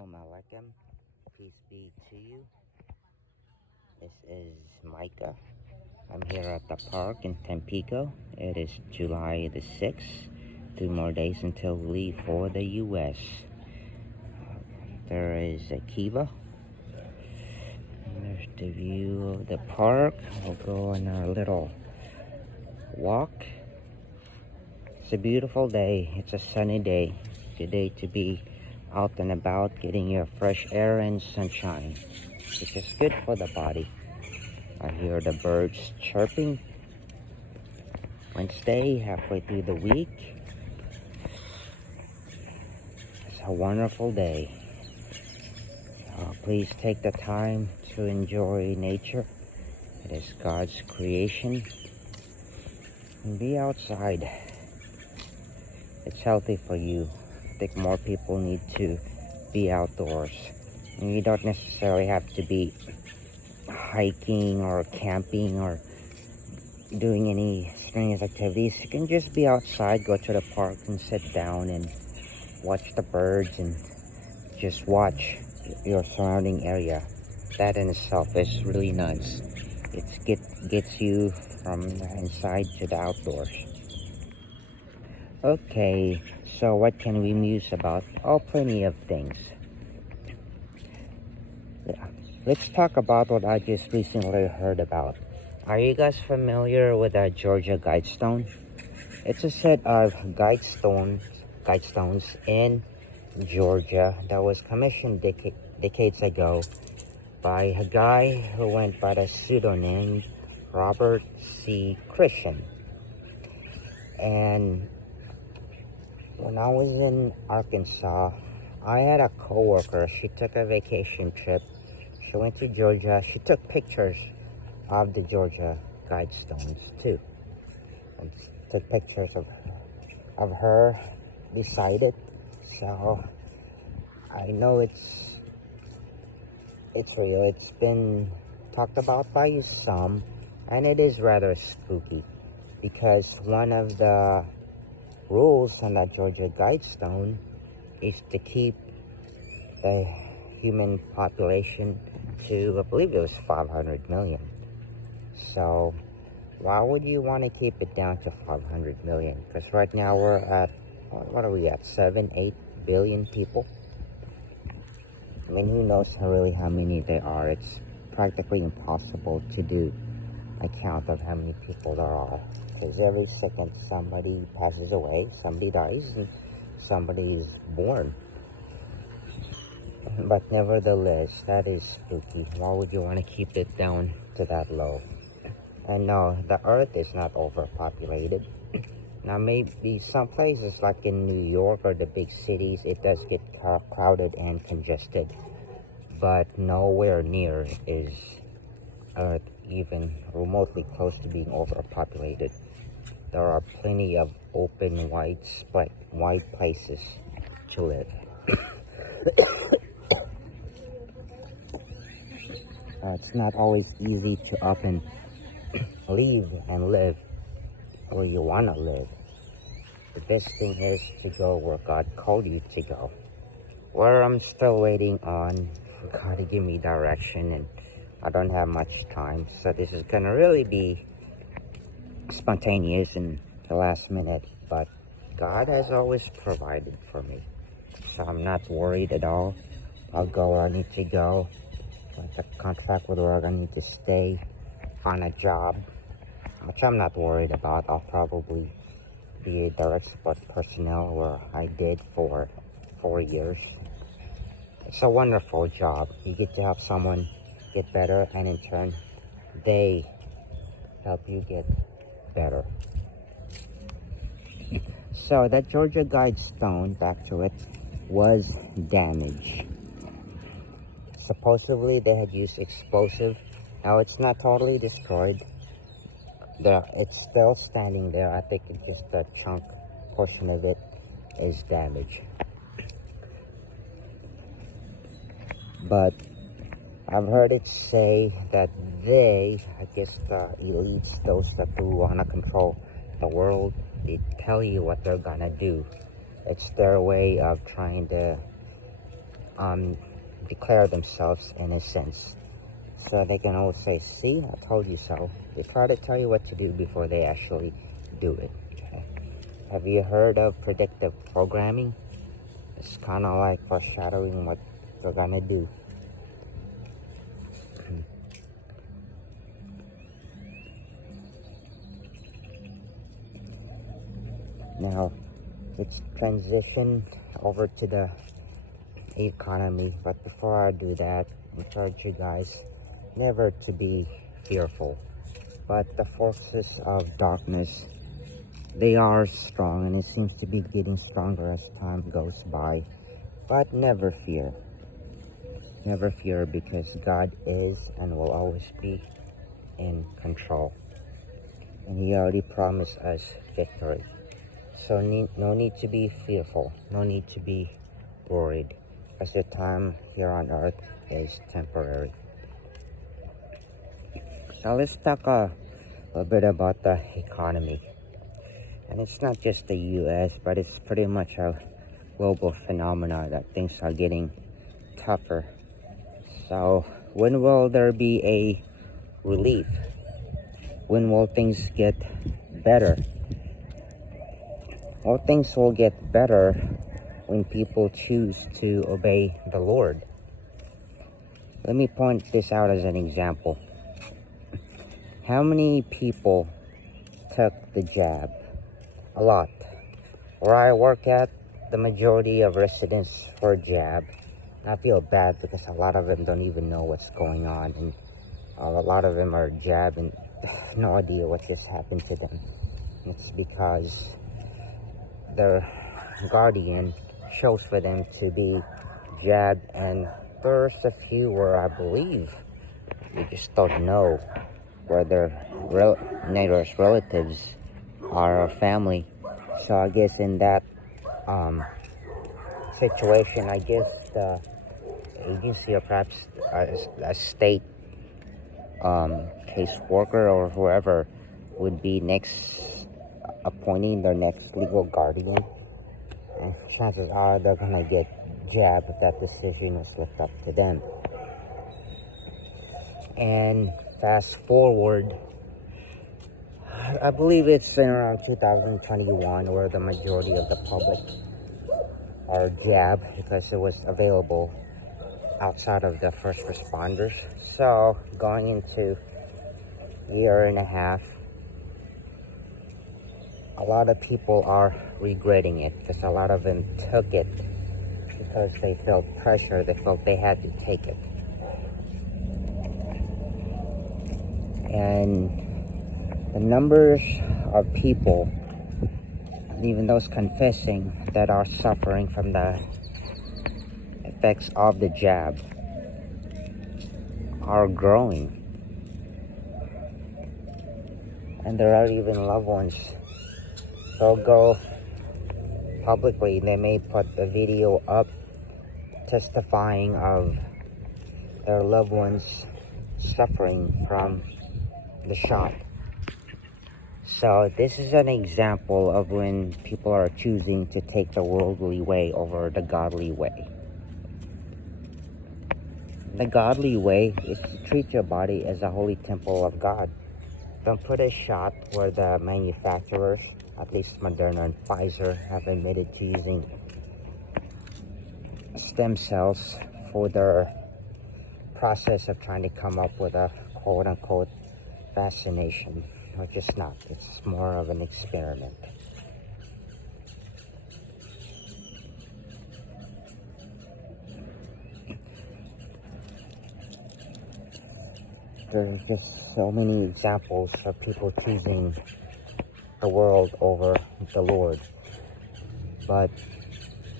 Shalom Aleichem. Peace be to you. This is Micah. I'm here at the park in Tampico. It is July the 6th. 2 more days until we leave for the U.S. There is a Kiva. There's the view of the park. We'll go on our little walk. It's a beautiful day. It's a sunny day. Good day to be out and about, getting your fresh air and sunshine, which is good for the body. I hear the birds chirping. Wednesday, halfway through the week. It's a wonderful day. Please take the time to enjoy nature. It is God's creation. And be outside. It's healthy for you. I think more people need to be outdoors. And you don't necessarily have to be hiking or camping or doing any strenuous activities. You can just be outside, go to the park and sit down and watch the birds and just watch your surrounding area. That in itself is really nice. It gets you from the inside to the outdoors. Okay, so what can we muse about? Oh, plenty of things. Let's talk about what I just recently heard about. Are you guys familiar with the Georgia Guidestones? It's a set of guidestones in Georgia that was commissioned decades ago by a guy who went by the pseudonym Robert C. Christian. And when I was in Arkansas, I had a coworker. She took a vacation trip. She went to Georgia. She took pictures of the Georgia Guidestones too. And took pictures of her beside it. So I know it's real. It's been talked about by some, and it is rather spooky because one of the rules on that Georgia Guidestone is to keep the human population to, I believe it was 500 million. So why would you want to keep it down to 500 million? Because right now we're at, what are we at, 7-8 billion people? I mean, who knows really how many there are. It's practically impossible to do a count of how many people there are. Because every second somebody passes away, somebody dies, and somebody is born. But nevertheless, that is spooky. Why would you want to keep it down to that low? And no, the earth is not overpopulated. Now, maybe some places like in New York or the big cities, it does get crowded and congested. But nowhere near is Earth even remotely close to being overpopulated. There are plenty of open, wide places to live. It's not always easy to up and leave and live where you want to live. The best thing is to go where God called you to go. Where I'm still waiting on for God to give me direction, and I don't have much time. So this is going to really be spontaneous in the last minute. But God has always provided for me. So I'm not worried at all. I'll go where I need to go. Like a contract with where I need to stay. Find a job, which I'm not worried about. I'll probably be a direct support personnel where I did for 4 years. It's a wonderful job. You get to help someone get better, and in turn, they help you get better. So that Georgia Guidestone, back to it, was damaged. Supposedly they had used explosive. Now it's not totally destroyed. It's still standing there. I think it's just a chunk portion of it is damaged. But I've heard it say that they, I guess the elites, those who want to control the world, they tell you what they're gonna do. It's their way of trying to declare themselves in a sense. So they can always say, see, I told you so. They try to tell you what to do before they actually do it. Okay? Have you heard of predictive programming? It's kind of like foreshadowing what they're gonna do. Now, let's transition over to the economy. But before I do that, I encourage you guys never to be fearful. But the forces of darkness, they are strong, and it seems to be getting stronger as time goes by. But never fear. Never fear, because God is and will always be in control. And He already promised us victory. So no need to be fearful. No need to be worried, as the time here on earth is temporary. So let's talk a little bit about the economy. And it's not just the U.S., but it's pretty much a global phenomena that things are getting tougher. So when will there be a relief? When will things get better? Well, things will get better when people choose to obey the Lord. Let me point this out as an example. How many people took the jab? A lot. Where I work at, the majority of residents for jab. I feel bad because a lot of them don't even know what's going on, and a lot of them are jabbed and have no idea what just happened to them. It's because their guardian chose for them to be jabbed, and there's a few where I believe they just don't know where their nearest relatives are or family. So I guess in that situation, I guess the agency, or perhaps a state caseworker or whoever, would be next appointing their next legal guardian. And chances are they're gonna get jabbed if that decision is left up to them. And fast forward, I believe it's in around 2021 where the majority of the public are jabbed, because it was available outside of the first responders. So going into a year and a half, a lot of people are regretting it, because a lot of them took it because they felt pressure, they felt they had to take it. And the numbers of people, even those confessing, that are suffering from the effects of the jab are growing. And there are even loved ones. They'll go publicly, they may put the video up testifying of their loved ones suffering from the shot. So this is an example of when people are choosing to take the worldly way over the godly way. The godly way is to treat your body as a holy temple of God. Don't put a shot where the manufacturers, at least Moderna and Pfizer, have admitted to using stem cells for their process of trying to come up with a quote-unquote vaccination, which is not. It's more of an experiment. There's just so many examples of people choosing the world over the Lord. But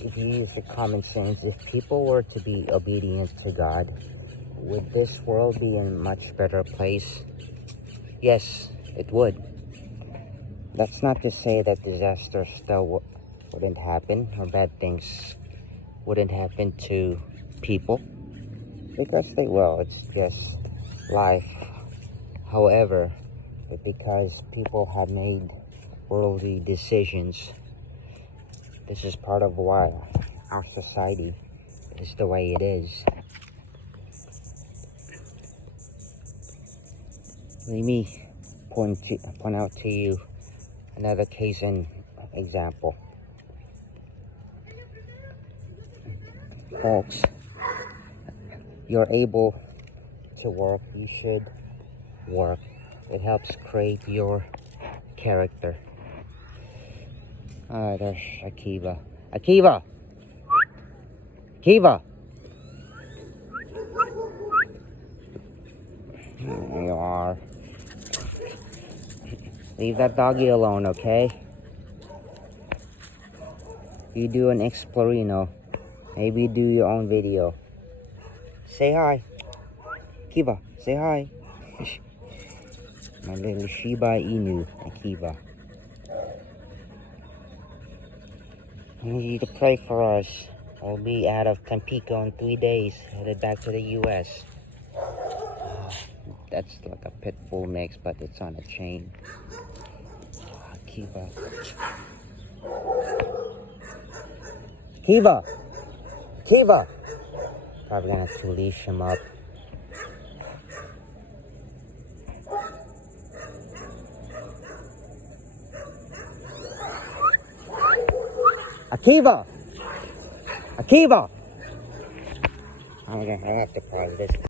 if you use the common sense, if people were to be obedient to God, would this world be in a much better place? Yes, it would. That's not to say that disasters still wouldn't happen, or bad things wouldn't happen to people, because they will. It's just life. However, because people have made worldly decisions, this is part of why our society It's the way it is. Let me point out to you another case and example. Folks, you're able to work, you should work. It helps create your character. Alright, there's Akiva. Akiva! Akiva! There you are. Leave that doggy alone, okay? You do an Explorino. Maybe do your own video. Say hi. Akiva, say hi. My little Shiba Inu, Akiva. I need you to pray for us. I'll be out of Tampico in 3 days, headed back to the U.S. That's like a pit bull mix, but it's on a chain. Akiva. Akiva! Akiva! Probably gonna have to leash him up. Akiva! Akiva! I'm gonna have to pause this.